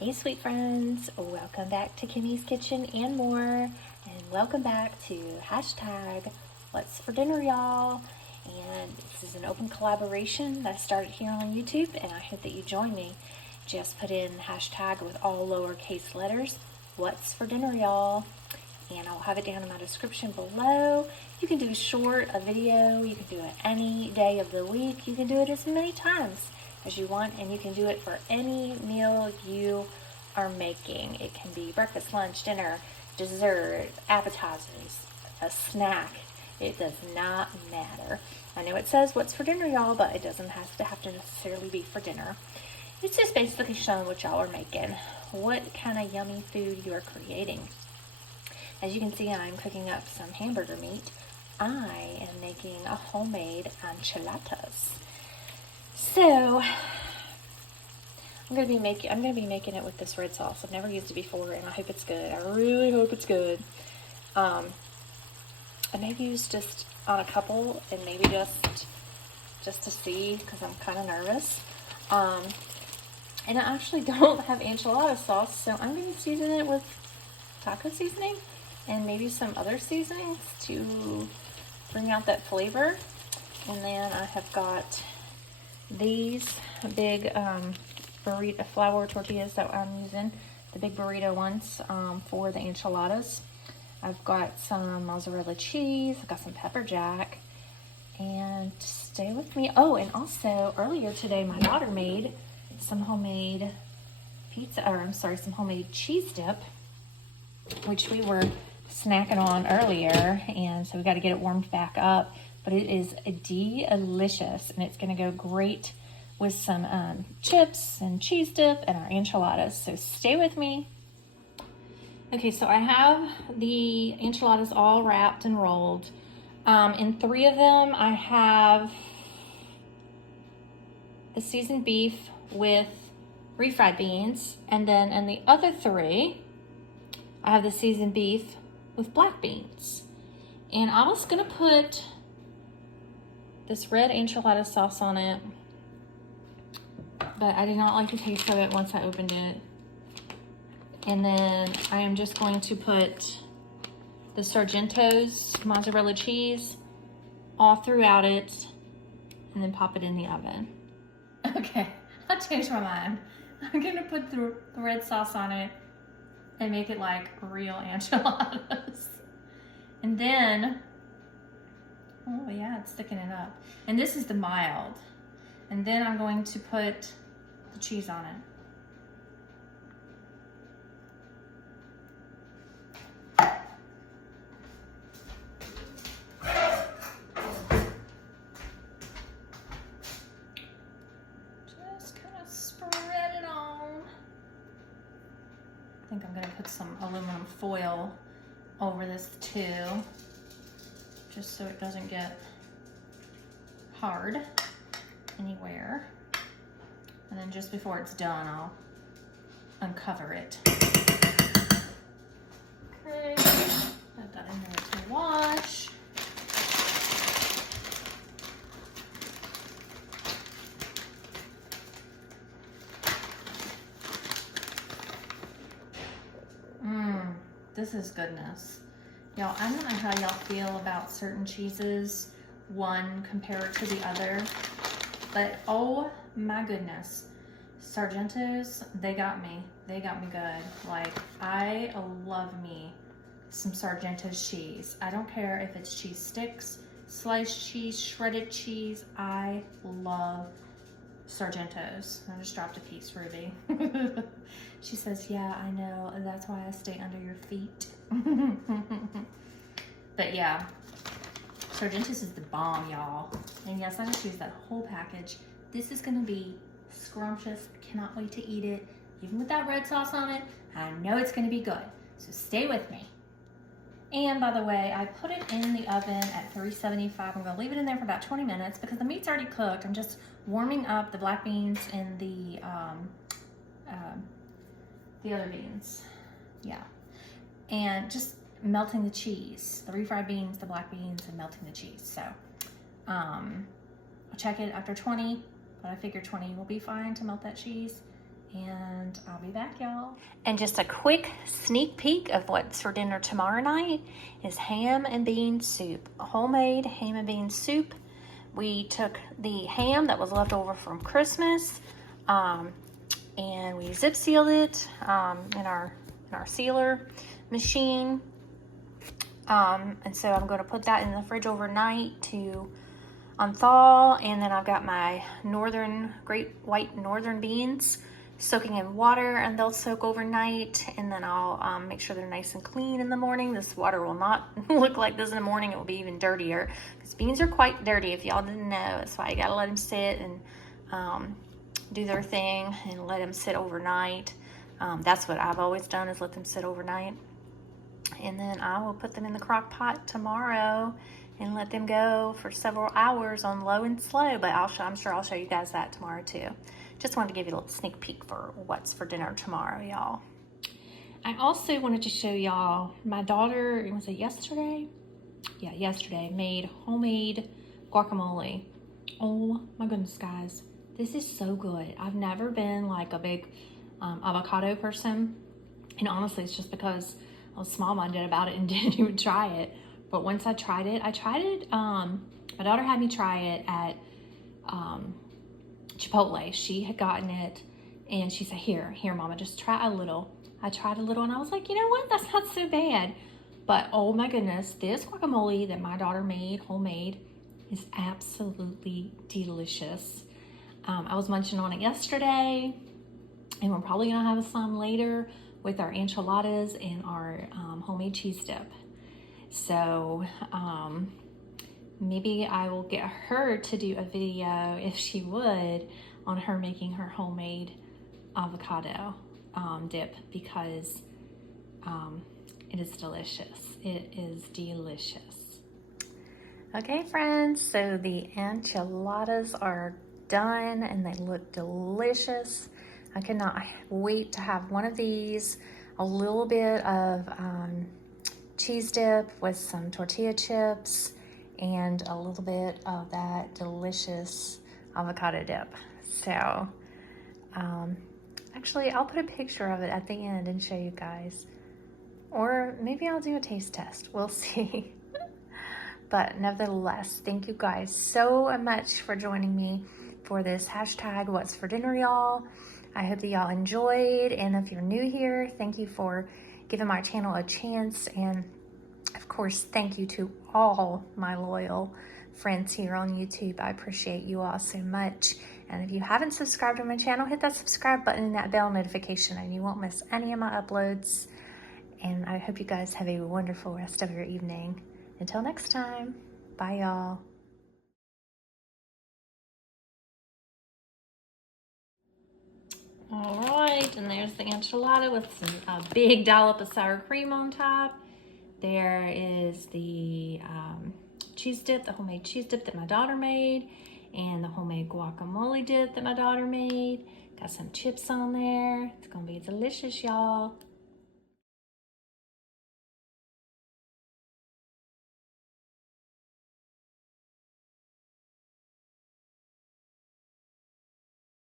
Hey sweet friends, welcome back to Kimmy's Kitchen and more, and welcome back to hashtag What's for Dinner Y'all. And this is an open collaboration that I started here on YouTube, and I hope that you join me. Just put in hashtag with all lowercase letters, What's for Dinner Y'all, and I'll have it down in my description below. You can do a short, a video, you can do it any day of the week, you can do it as many times as you want, and you can do it for any meal you are making. It can be breakfast, lunch, dinner, dessert, appetizers, a snack. It does not matter. I know it says what's for dinner, y'all, but it doesn't have to necessarily be for dinner. It's just basically showing what y'all are making, what kind of yummy food you are creating. As you can see, I'm cooking up some hamburger meat. I am making a homemade enchiladas. So I'm gonna be making it with this red sauce. I've never used it before, and I hope it's good. I really hope it's good. I may use just on a couple, and maybe just to see, because I'm kind of nervous. And I actually don't have enchilada sauce, so I'm gonna season it with taco seasoning and maybe some other seasonings to bring out that flavor. And then I have got these big burrito flour tortillas that I'm using, the big burrito ones for the enchiladas. I've got some mozzarella cheese, I've got some pepper jack, and stay with me. Oh, and also earlier today my daughter made some homemade some homemade cheese dip, which we were snacking on earlier, and so we got to get it warmed back up. But it is delicious, and it's going to go great with some chips and cheese dip and our enchiladas. So stay with me. Okay, so I have the enchiladas all wrapped and rolled. In 3 of them, I have the seasoned beef with refried beans, and then in the other 3, I have the seasoned beef with black beans. And I was gonna put this red enchilada sauce on it, but I did not like the taste of it once I opened it. And then I am just going to put the Sargento's mozzarella cheese all throughout it, and then pop it in the oven. Okay, I changed my mind. I'm gonna put the red sauce on it and make it like real enchiladas. And then, oh yeah, it's thickening up. And this is the mild. And then I'm going to put the cheese on it. Just kind of spread it on. I think I'm gonna put some aluminum foil over this too, just so it doesn't get hard anywhere. And then just before it's done, I'll uncover it. Okay, put that in there to wash. This is goodness. Y'all, I don't know how y'all feel about certain cheeses, one compared to the other, but oh my goodness. Sargento's, they got me. They got me good. Like, I love me some Sargento's cheese. I don't care if it's cheese sticks, sliced cheese, shredded cheese. I love Sargento's. I just dropped a piece, Ruby. She says, yeah, I know. That's why I stay under your feet. But yeah, Sargento's is the bomb, y'all. And yes, I just used that whole package. This is gonna be scrumptious. I cannot wait to eat it. Even with that red sauce on it, I know it's gonna be good. So stay with me. And by the way, I put it in the oven at 375. I'm gonna leave it in there for about 20 minutes because the meat's already cooked. I'm just warming up the black beans and the other beans. Yeah. And just melting the cheese, the refried beans, the black beans, and melting the cheese. So I'll check it after 20, but I figure 20 will be fine to melt that cheese. and I'll be back, y'all. And just a quick sneak peek of what's for dinner tomorrow night is ham and bean soup. Homemade ham and bean soup. We took the ham that was left over from Christmas, and we zip sealed it in our sealer machine. And so I'm going to put that in the fridge overnight to thaw. And then I've got my great white northern beans soaking in water, and they'll soak overnight. And then I'll make sure they're nice and clean in the morning. This water will not look like this in the morning. It will be even dirtier because beans are quite dirty, if y'all didn't know. That's why you got to let them sit and do their thing and let them sit overnight. That's what I've always done, is let them sit overnight. And then I will put them in the crock pot tomorrow and let them go for several hours on low and slow. But I'm sure I'll show you guys that tomorrow too. Just wanted to give you a little sneak peek for what's for dinner tomorrow, y'all. I also wanted to show y'all, my daughter, was it yesterday? Yeah, yesterday, made homemade guacamole. Oh my goodness, guys. This is so good. I've never been like a big avocado person. And honestly, it's just because I was small-minded about it and didn't even try it. But once I tried it, my daughter had me try it at Chipotle. She had gotten it and she said, here, Mama, just try a little. I tried a little and I was like, you know what? That's not so bad. But oh my goodness, this guacamole that my daughter made, homemade, is absolutely delicious. I was munching on it yesterday, and we're probably gonna have some later with our enchiladas and our homemade cheese dip. So maybe I will get her to do a video, if she would, on her making her homemade avocado dip, because it is delicious. It is delicious. Okay, friends, so the enchiladas are done and they look delicious. I cannot wait to have one of these, a little bit of cheese dip with some tortilla chips and a little bit of that delicious avocado dip. So actually, I'll put a picture of it at the end and show you guys, or maybe I'll do a taste test. We'll see. But nevertheless, thank you guys so much for joining me for this hashtag What's for Dinner, y'all. I hope that y'all enjoyed, and if you're new here, thank you for giving my channel a chance. And of course, thank you to all my loyal friends here on YouTube. I appreciate you all so much. And if you haven't subscribed to my channel, hit that subscribe button and that bell notification, and you won't miss any of my uploads. And I hope you guys have a wonderful rest of your evening. Until next time, bye y'all. All right, and there's the enchilada with a big dollop of sour cream on top. There is the cheese dip, the homemade cheese dip that my daughter made, and the homemade guacamole dip that my daughter made. Got some chips on there. It's gonna be delicious, y'all.